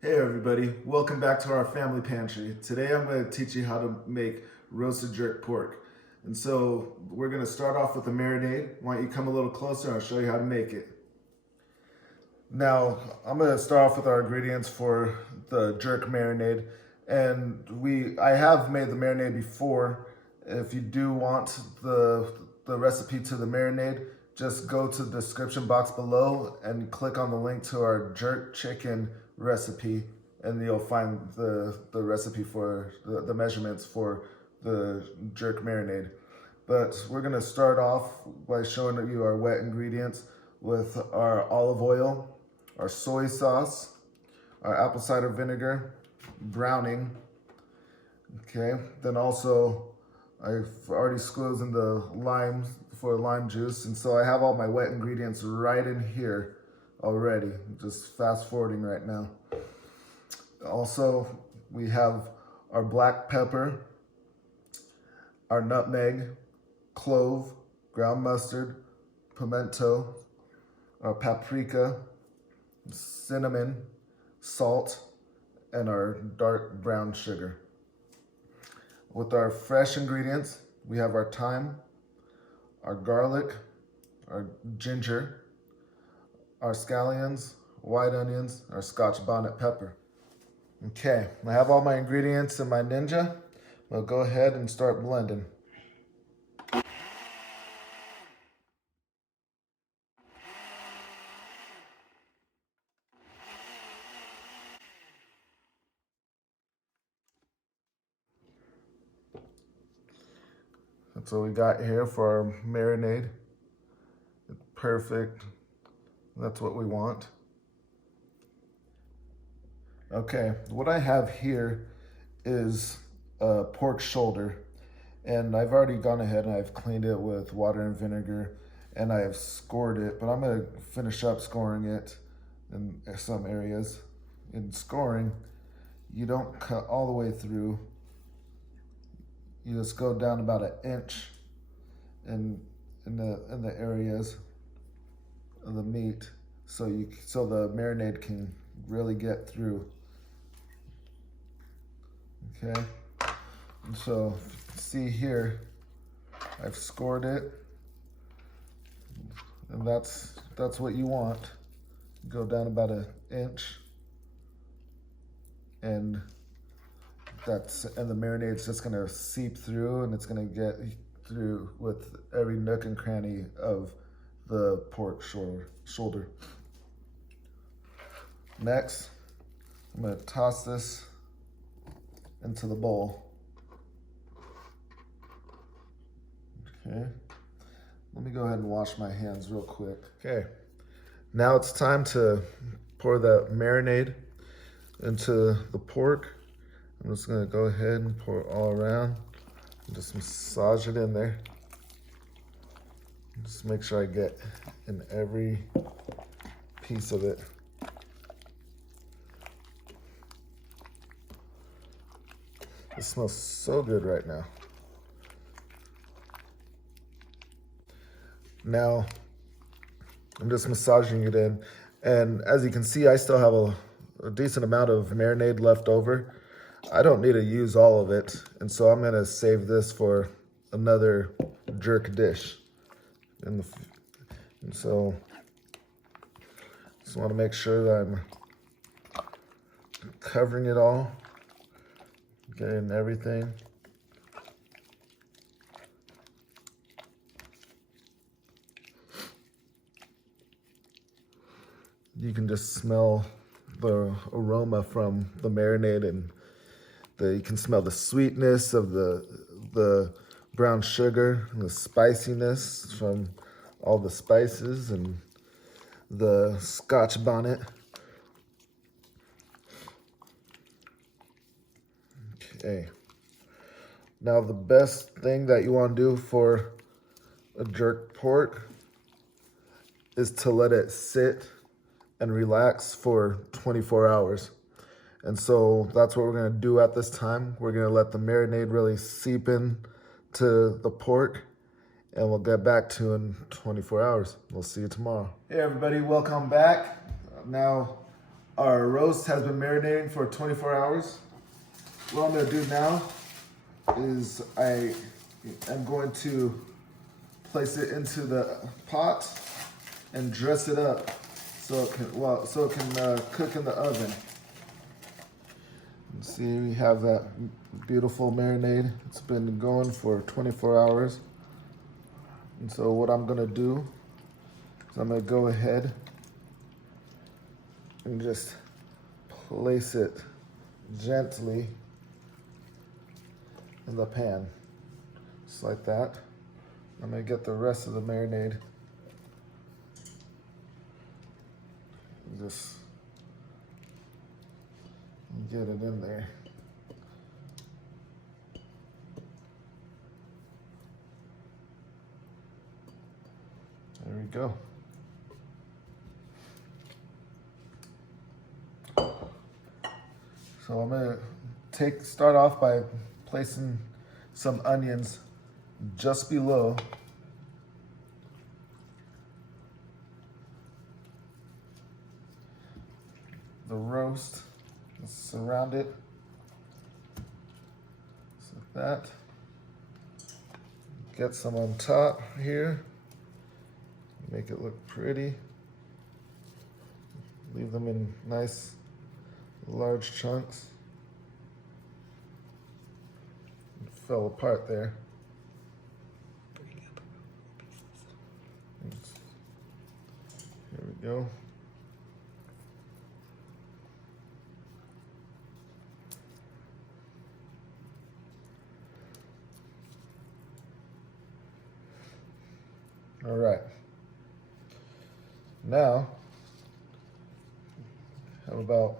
Hey everybody, welcome back to Our Family Pantry. Today I'm going to teach you how to make roasted jerk pork. And so we're going to start off with the marinade. Why don't you come a little closer and I'll show you how to make it. Now I'm going to start off with our ingredients for the jerk marinade. And I have made the marinade before. If you do want the recipe to the marinade, just go to the description box below and click on the link to our jerk chicken recipe, and you'll find the recipe for the measurements for the jerk marinade. But we're gonna start off by showing you our wet ingredients with our olive oil, our soy sauce, our apple cider vinegar, browning. Okay, then also I've already squeezed in the lime for lime juice, and so I have all my wet ingredients right in here already. Just fast forwarding right now. Also, we have our black pepper, our nutmeg, clove, ground mustard, pimento, our paprika, cinnamon, salt, and our dark brown sugar. With our fresh ingredients, we have our thyme, our garlic, our ginger, our scallions, white onions, our Scotch bonnet pepper. Okay, I have all my ingredients in my Ninja. We'll go ahead and start blending. That's what we got here for our marinade. It's perfect. That's what we want. Okay, what I have here is a pork shoulder, and I've already gone ahead and I've cleaned it with water and vinegar, and I have scored it, but I'm gonna finish up scoring it in some areas. In scoring, you don't cut all the way through. You just go down about an inch in the areas of the meat, so the marinade can really get through. Okay, and so see here, I've scored it, and that's what you want. Go down about an inch, and the marinade's just gonna seep through, and it's gonna get through with every nook and cranny of the pork shoulder. Next, I'm gonna toss this into the bowl. Okay, let me go ahead and wash my hands real quick. Okay, now it's time to pour the marinade into the pork. I'm just gonna go ahead and pour it all around and just massage it in there. Just make sure I get in every piece of it. It smells so good right now. Now, I'm just massaging it in, and as you can see, I still have a decent amount of marinade left over. I don't need to use all of it, and so I'm gonna save this for another jerk dish. And so, just wanna make sure that I'm covering it all, getting everything. You can just smell the aroma from the marinade, and you can smell the sweetness of the brown sugar and the spiciness from all the spices and the Scotch bonnet. Okay. Now the best thing that you want to do for a jerk pork is to let it sit and relax for 24 hours. And so that's what we're gonna do at this time. We're gonna let the marinade really seep in to the pork, and we'll get back to in 24 hours. We'll see you tomorrow. Hey everybody, welcome back. Now Our roast has been marinating for 24 hours. What I'm gonna do now is I am going to place it into the pot and dress it up so it can cook in the oven. And see, we have that beautiful marinade. It's been going for 24 hours. And so what I'm gonna do is I'm gonna go ahead and just place it gently in the pan, just like that. I'm gonna get the rest of the marinade. Just get it in there. There we go. So I'm gonna start off by placing some onions just below the roast. Let's surround it just like that. Get some on top here. Make it look pretty. Leave them in nice large chunks. It fell apart there. Here we go. All right. Now, how about,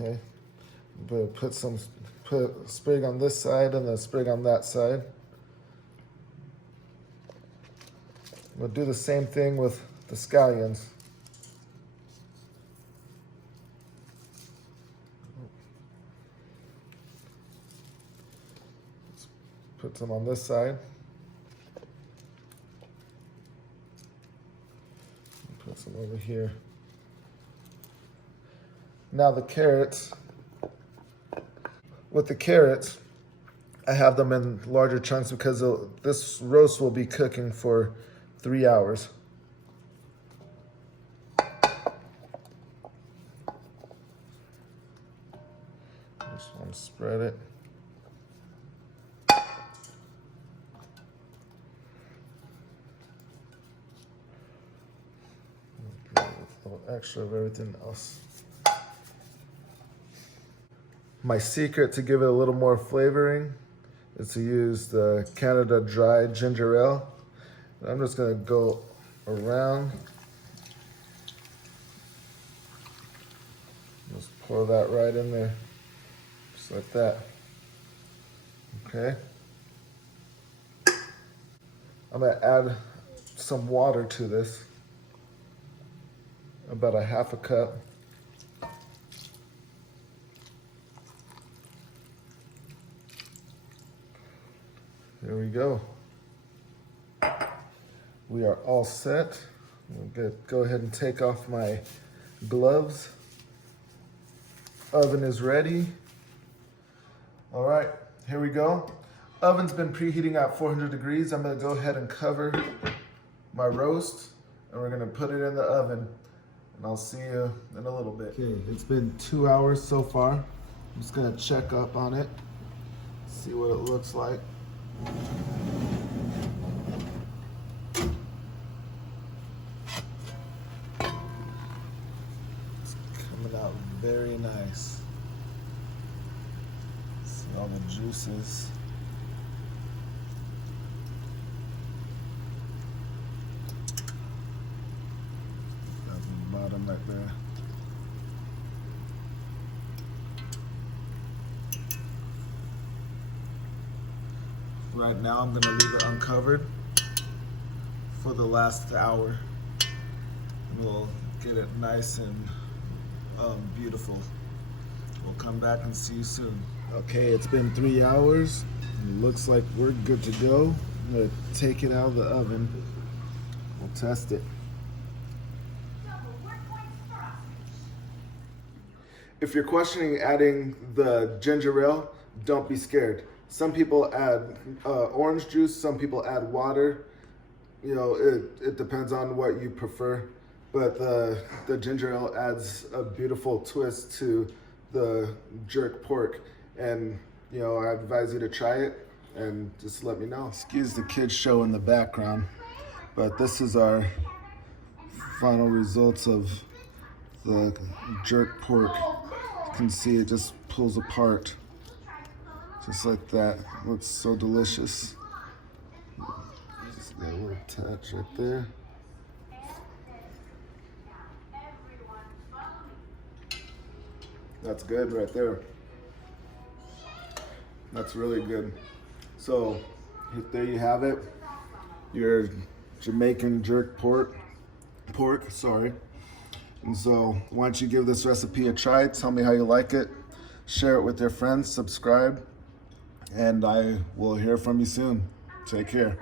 okay, but put a sprig on this side and a sprig on that side. We'll do the same thing with the scallions. Let's put some on this side. Put some over here. Now the carrots. With the carrots, I have them in larger chunks because this roast will be cooking for 3 hours. Just want to spread it. A little extra of everything else. My secret to give it a little more flavoring is to use the Canada Dry Ginger Ale. I'm just gonna go around. Just pour that right in there, just like that. Okay. I'm gonna add some water to this, about a half a cup. There we go. We are all set. I'm gonna go ahead and take off my gloves. Oven is ready. All right, here we go. Oven's been preheating at 400 degrees. I'm gonna go ahead and cover my roast and we're gonna put it in the oven and I'll see you in a little bit. Okay, it's been 2 hours so far. I'm just gonna check up on it, see what it looks like. It's coming out very nice. See all the juices. That's the bottom right there. Right now I'm gonna leave it uncovered for the last hour. We'll get it nice and beautiful. We'll come back and see you soon. Okay, it's been 3 hours. It looks like we're good to go. I'm gonna take it out of the oven. We'll test it. If you're questioning adding the ginger ale, don't be scared. Some people add orange juice, some people add water. You know, it depends on what you prefer. But the ginger ale adds a beautiful twist to the jerk pork. And, you know, I advise you to try it and just let me know. Excuse the kids show in the background, but this is our final results of the jerk pork. You can see it just pulls apart just like that. Looks so delicious. Just got a little touch right there. That's good right there. That's really good. So there you have it, your Jamaican jerk pork, sorry. And so why don't you give this recipe a try, tell me how you like it, share it with your friends, subscribe, and I will hear from you soon. Take care.